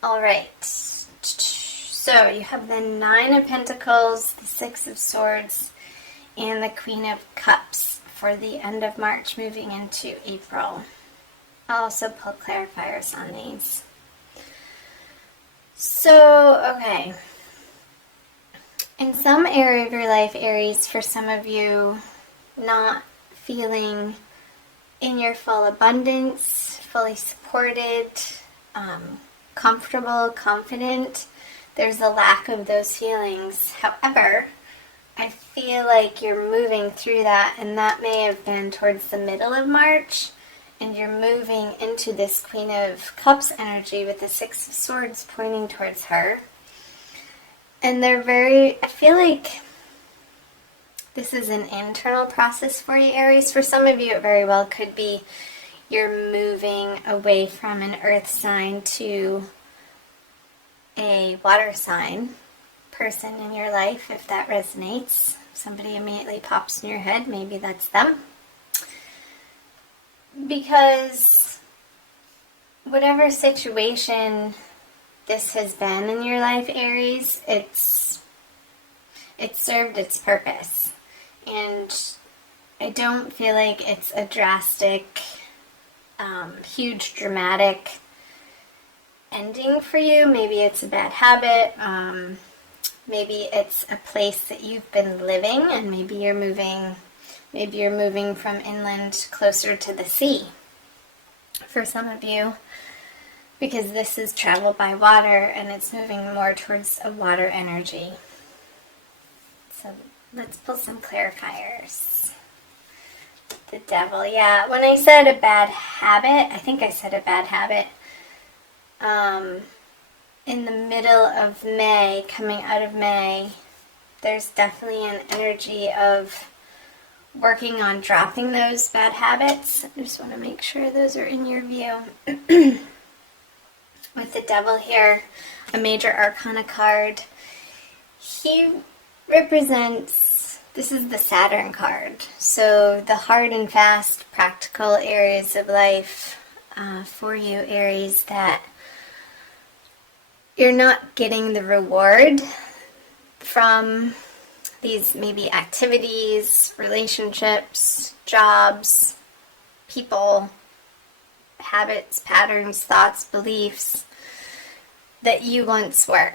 All right. So you have the Nine of Pentacles, the Six of Swords, and the Queen of Cups for the end of March moving into April. I'll also pull clarifiers on these. So, okay. In some area of your life, Aries, for some of you, not feeling in your full abundance, fully supported, comfortable, confident, there's a lack of those feelings. However, I feel like you're moving through that, and that may have been towards the middle of March, and you're moving into this Queen of Cups energy with the Six of Swords pointing towards her. And I feel like this is an internal process for you, Aries. For some of you, it very well could be you're moving away from an earth sign to a water sign person in your life, if that resonates. Somebody immediately pops in your head, maybe that's them. Because whatever situation this has been in your life, Aries, it's served its purpose. And I don't feel like it's a drastic, huge, dramatic ending for you. Maybe it's a bad habit. Maybe it's a place that you've been living, and maybe you're moving from inland closer to the sea for some of you, because this is travel by water and it's moving more towards a water energy. So let's pull some clarifiers. The Devil, yeah. When I said a bad habit, I think I said a bad habit. In the middle of May, coming out of May, there's definitely an energy of working on dropping those bad habits. I just want to make sure those are in your view. With the Devil here, a major arcana card, he represents, this is the Saturn card, so the hard and fast practical areas of life for you, Aries, that you're not getting the reward from these maybe activities, relationships, jobs, people, habits, patterns, thoughts, beliefs that you once were.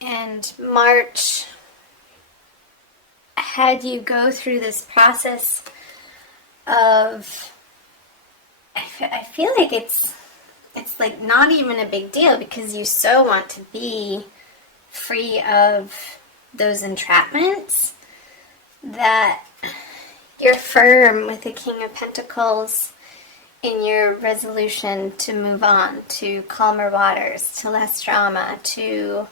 And March had you go through this process of, I feel like it's like not even a big deal, because you so want to be free of those entrapments that you're firm with the King of Pentacles in your resolution to move on to calmer waters, to less drama, to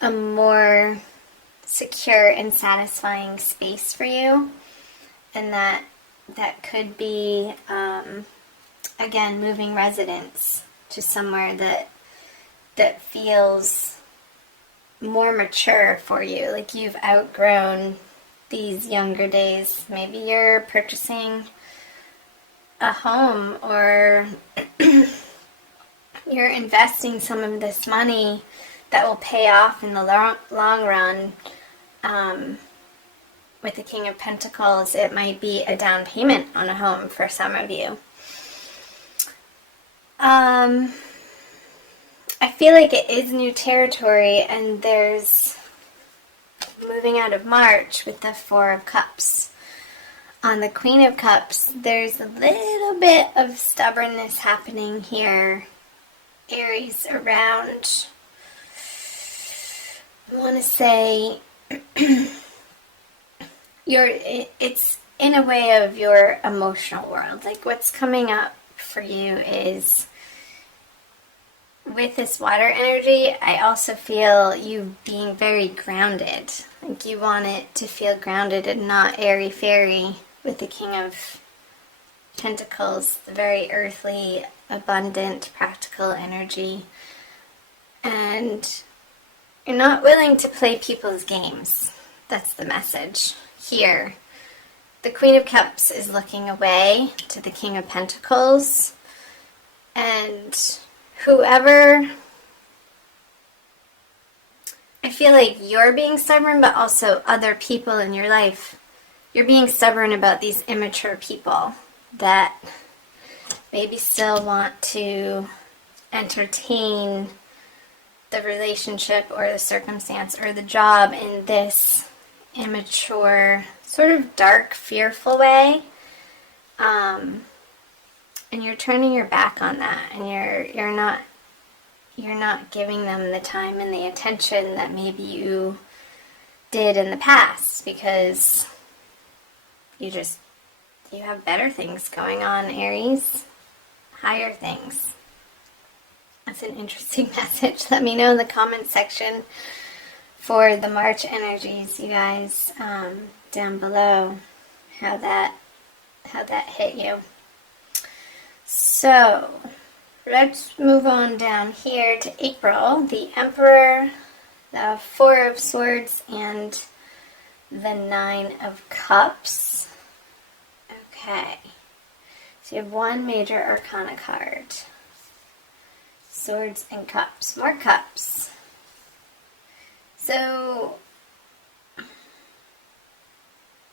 a more secure and satisfying space for you. And that could be, again, moving residence to somewhere that feels more mature for you, like you've outgrown these younger days. Maybe you're purchasing a home, or you're investing some of this money that will pay off in the long run. With the King of Pentacles, it might be a down payment on a home for some of you. I feel like it is new territory, and there's moving out of March with the Four of Cups. On the Queen of Cups, there's a little bit of stubbornness happening here, Aries, around, I want to say, it's in a way of your emotional world. Like, what's coming up for you is, with this water energy, I also feel you being very grounded. Like, you want it to feel grounded and not airy-fairy with the King of Pentacles, the very earthly, abundant, practical energy. And you're not willing to play people's games. That's the message here. The Queen of Cups is looking away to the King of Pentacles, and whoever, I feel like you're being stubborn, but also other people in your life. You're being stubborn about these immature people that maybe still want to entertain the relationship or the circumstance or the job in this immature, sort of dark, fearful way. And you're turning your back on that, and you're not giving them the time and the attention that maybe you did in the past, because you have better things going on, Aries. Higher things. That's an interesting message. Let me know in the comments section for the March energies, you guys, down below, how that hit you. So, let's move on down here to April. The Emperor, the Four of Swords, and the Nine of Cups. Okay. So you have one major arcana card. Swords and Cups. More cups. So,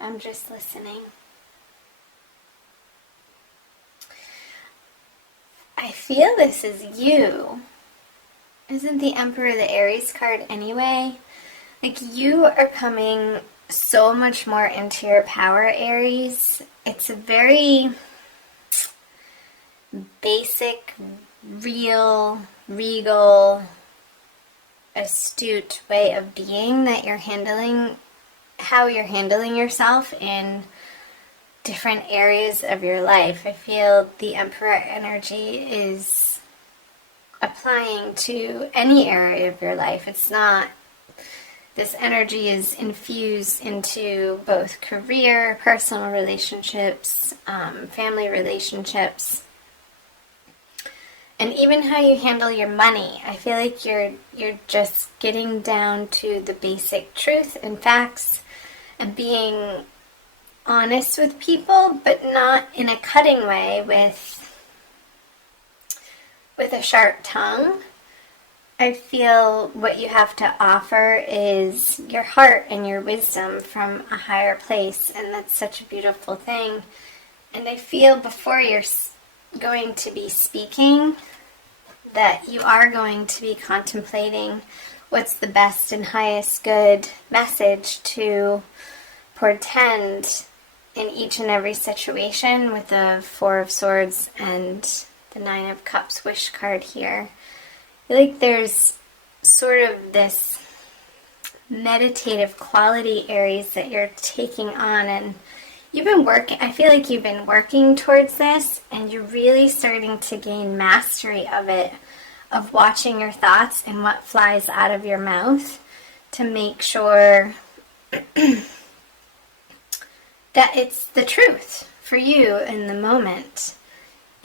I'm just listening. I feel this is you. Isn't the Emperor the Aries card anyway? Like, you are coming so much more into your power, Aries. It's a very basic, real, regal, astute way of being that you're handling, how you're handling yourself in different areas of your life. I feel the Emperor energy is applying to any area of your life. It's not, this energy is infused into both career, personal relationships, family relationships, and even how you handle your money. I feel like you're just getting down to the basic truth and facts and being honest with people, but not in a cutting way with a sharp tongue. I feel what you have to offer is your heart and your wisdom from a higher place, and that's such a beautiful thing. And I feel before you're going to be speaking that you are going to be contemplating what's the best and highest good message to portend in each and every situation with the Four of Swords and the Nine of Cups wish card here. I feel like there's sort of this meditative quality, Aries, that you're taking on, and you've been working, I feel like you've been working towards this, and you're really starting to gain mastery of it, of watching your thoughts and what flies out of your mouth to make sure that it's the truth for you in the moment,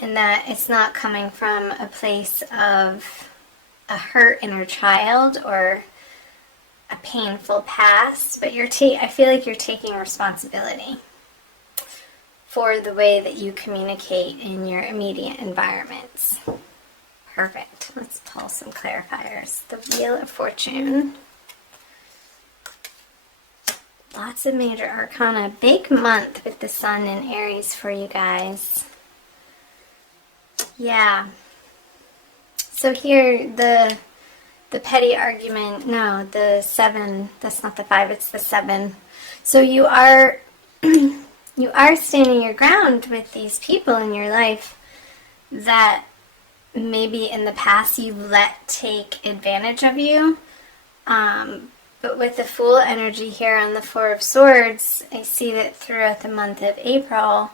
and that it's not coming from a place of a hurt inner child or a painful past, but I feel like you're taking responsibility for the way that you communicate in your immediate environments. Perfect. Let's pull some clarifiers. The Wheel of Fortune. Lots of major arcana. Big month with the Sun in Aries for you guys. Yeah. So here, the petty argument, no, the 7, that's not the 5, it's the 7. So you are standing your ground with these people in your life that maybe in the past you've let take advantage of you. But with the Fool energy here on the Four of Swords, I see that throughout the month of April,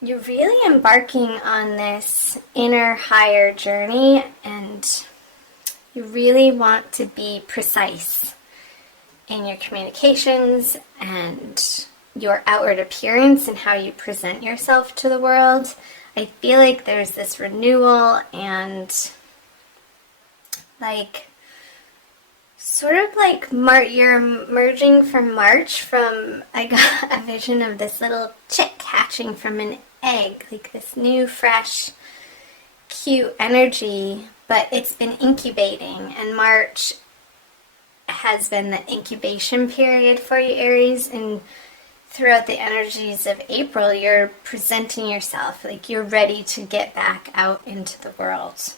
you're really embarking on this inner higher journey, and you really want to be precise in your communications and your outward appearance and how you present yourself to the world. I feel like there's this renewal and like sort of like you're emerging from March from, I got a vision of this little chick hatching from an egg, like this new, fresh, cute energy, but it's been incubating, and March has been the incubation period for you, Aries, and throughout the energies of April, you're presenting yourself like you're ready to get back out into the world.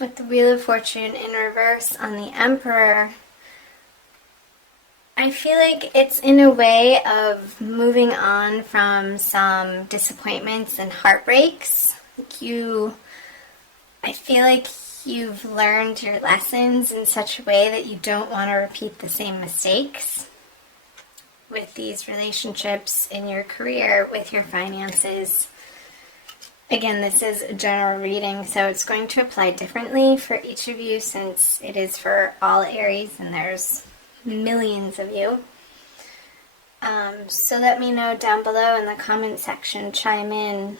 With the Wheel of Fortune in reverse on the Emperor, I feel like it's in a way of moving on from some disappointments and heartbreaks. I feel like you've learned your lessons in such a way that you don't want to repeat the same mistakes with these relationships, in your career, with your finances. Again, this is a general reading, so it's going to apply differently for each of you since it is for all Aries and there's millions of you. So let me know down below in the comment section, chime in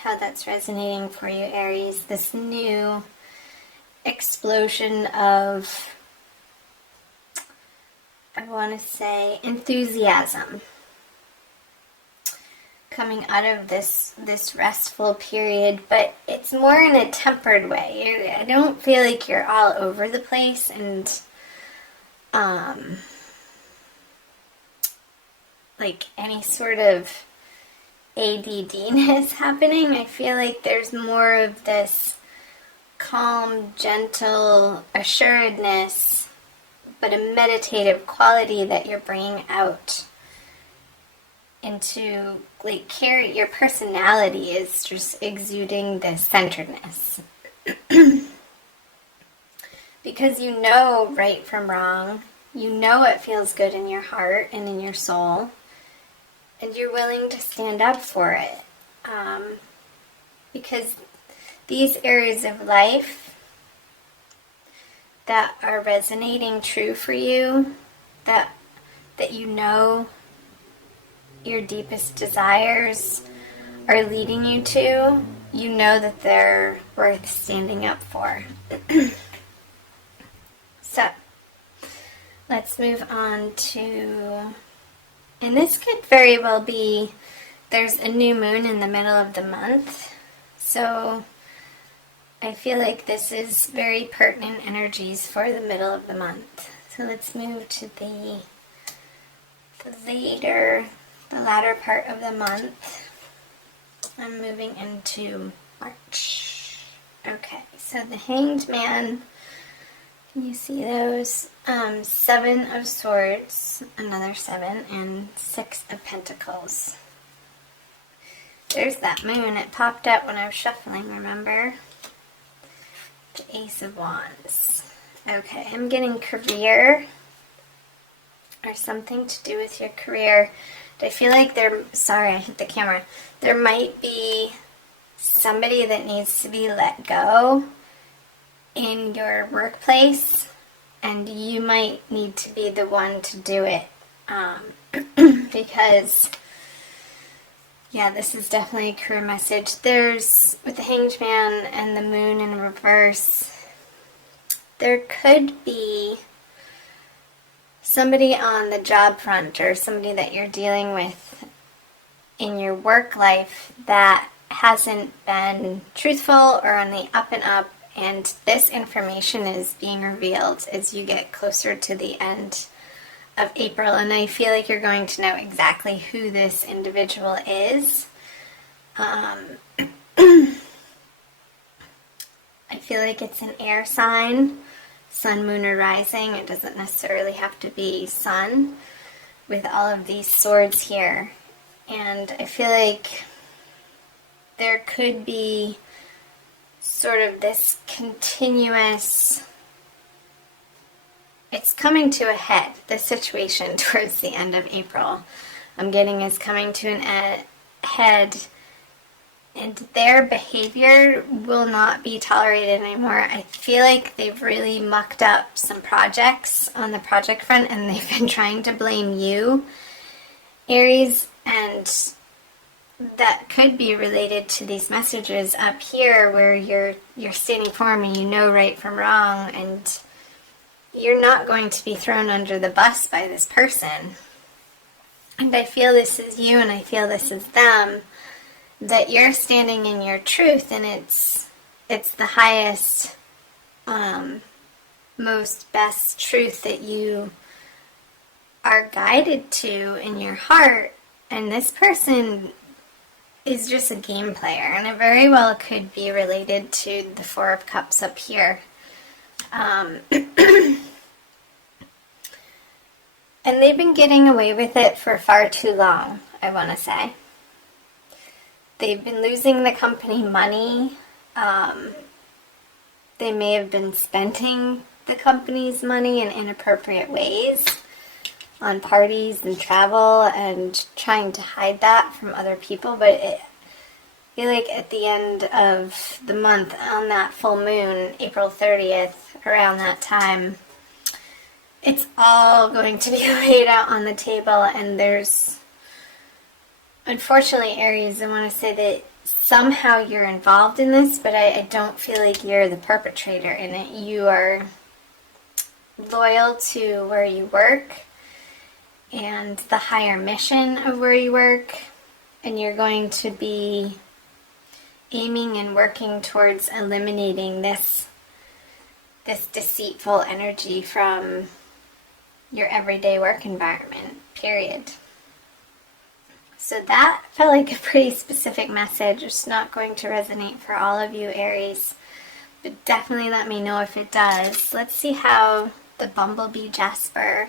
how that's resonating for you, Aries. This new explosion of, I want to say, enthusiasm coming out of this restful period, but it's more in a tempered way. I don't feel like you're all over the place and like any sort of ADD-ness happening. I feel like there's more of this calm, gentle assuredness, but a meditative quality that you're bringing out into, like, your personality is just exuding this centeredness. Because you know right from wrong, you know what feels good in your heart and in your soul, and you're willing to stand up for it. Because these areas of life that are resonating true for you, that you know your deepest desires are leading you to, you know that they're worth standing up for. So, let's move on to, and this could very well be, there's a new moon in the middle of the month, so I feel like this is very pertinent energies for the middle of the month. So let's move to the latter part of the month. I'm moving into March. Okay, so the Hanged Man, can you see those? 7 of Swords, another 7, and 6 of Pentacles. There's that moon. It popped up when I was shuffling, remember? The Ace of Wands. Okay, I'm getting career, or something to do with your career. I feel like sorry, I hit the camera. There might be somebody that needs to be let go in your workplace, and you might need to be the one to do it. Because, yeah, this is definitely a career message. There's, with the Hanged Man and the moon in reverse, there could be somebody on the job front or somebody that you're dealing with in your work life that hasn't been truthful or on the up and up, and this information is being revealed as you get closer to the end of April, and I feel like you're going to know exactly who this individual is. I feel like it's an air sign, sun, moon, or rising. It doesn't necessarily have to be sun with all of these swords here. And I feel like there could be sort of this continuous, it's coming to a head, this situation towards the end of April. I'm getting is coming to an head, and their behavior will not be tolerated anymore. I feel like they've really mucked up some projects on the project front, and they've been trying to blame you, Aries, and that could be related to these messages up here where you're standing firm and you know right from wrong, and you're not going to be thrown under the bus by this person. And I feel this is you, and I feel this is them. that you're standing in your truth, and it's the highest, most best truth that you are guided to in your heart. And this person is just a game player, and it very well could be related to the Four of Cups up here. And they've been getting away with it for far too long, I want to say. They've been losing the company money. They may have been spending the company's money in inappropriate ways on parties and travel and trying to hide that from other people. But I feel like at the end of the month, on that full moon, April 30th, around that time, it's all going to be laid out on the table. And there's, unfortunately, Aries, I want to say that somehow you're involved in this, but I don't feel like you're the perpetrator in it. You are loyal to where you work and the higher mission of where you work, and you're going to be aiming and working towards eliminating this deceitful energy from your everyday work environment, period. So that felt like a pretty specific message. It's not going to resonate for all of you, Aries, but definitely let me know if it does. Let's see how the Bumblebee Jasper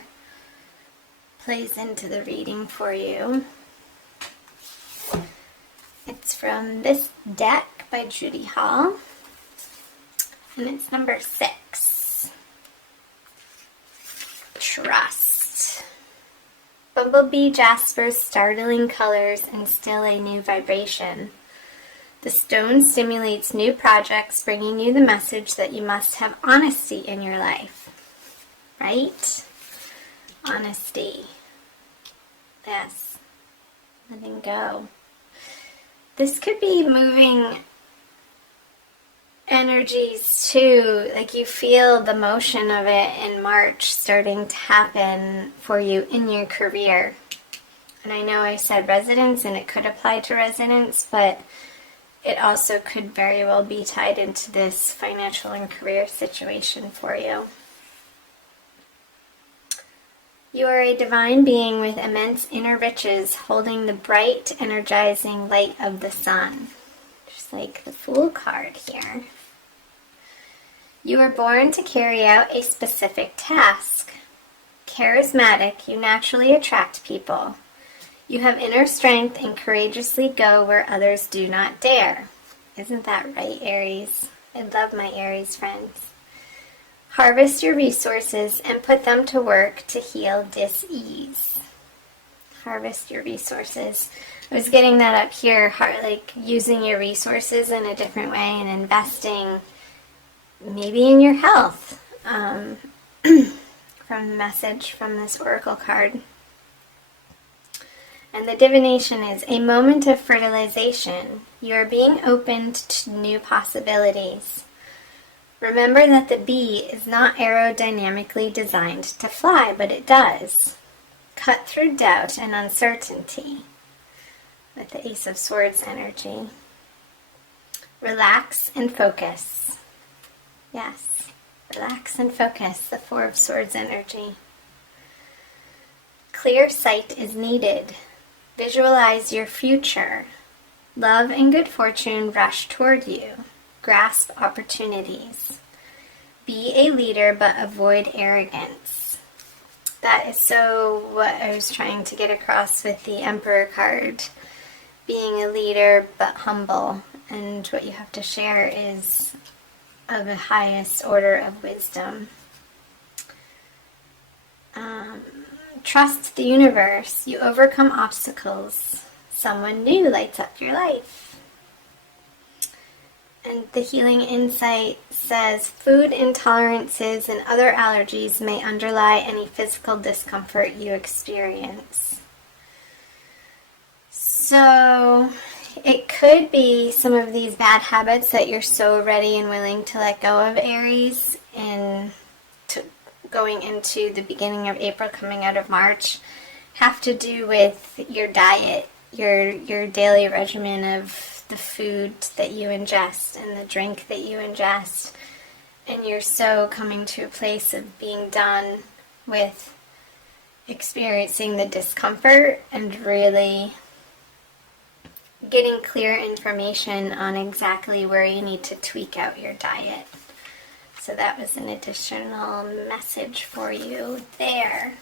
plays into the reading for you. It's from this deck by Judy Hall, and it's number 6. Trust. Bumblebee Jasper's startling colors instill a new vibration. The stone stimulates new projects, bringing you the message that you must have honesty in your life. Right? Honesty. Yes. Letting go. This could be moving energies too, like you feel the motion of it in March starting to happen for you in your career. And I know I said residence, and it could apply to residence, but it also could very well be tied into this financial and career situation for you. You are a divine being with immense inner riches, holding the bright, energizing light of the sun. Just like the Fool card here. You were born to carry out a specific task. Charismatic, you naturally attract people. You have inner strength and courageously go where others do not dare. Isn't that right, Aries? I love my Aries friends. Harvest your resources and put them to work to heal dis-ease. Harvest your resources. I was getting that up here, like using your resources in a different way and investing maybe in your health. From the message from this oracle card. And the divination is a moment of fertilization. You are being opened to new possibilities. Remember that the bee is not aerodynamically designed to fly, but it does. Cut through doubt and uncertainty with the Ace of Swords energy. Relax and focus. Yes, relax and focus, the Four of Swords energy. Clear sight is needed. Visualize your future. Love and good fortune rush toward you. Grasp opportunities. Be a leader, but avoid arrogance. That is so what I was trying to get across with the Emperor card. Being a leader, but humble. And what you have to share is of the highest order of wisdom. Trust the universe. You overcome obstacles. Someone new lights up your life. And the Healing Insight says, food intolerances and other allergies may underlie any physical discomfort you experience. So it could be some of these bad habits that you're so ready and willing to let go of, Aries, and going into the beginning of April, coming out of March, have to do with your diet your daily regimen of the food that you ingest and the drink that you ingest, and you're so coming to a place of being done with experiencing the discomfort and really getting clear information on exactly where you need to tweak out your diet. So that was an additional message for you there.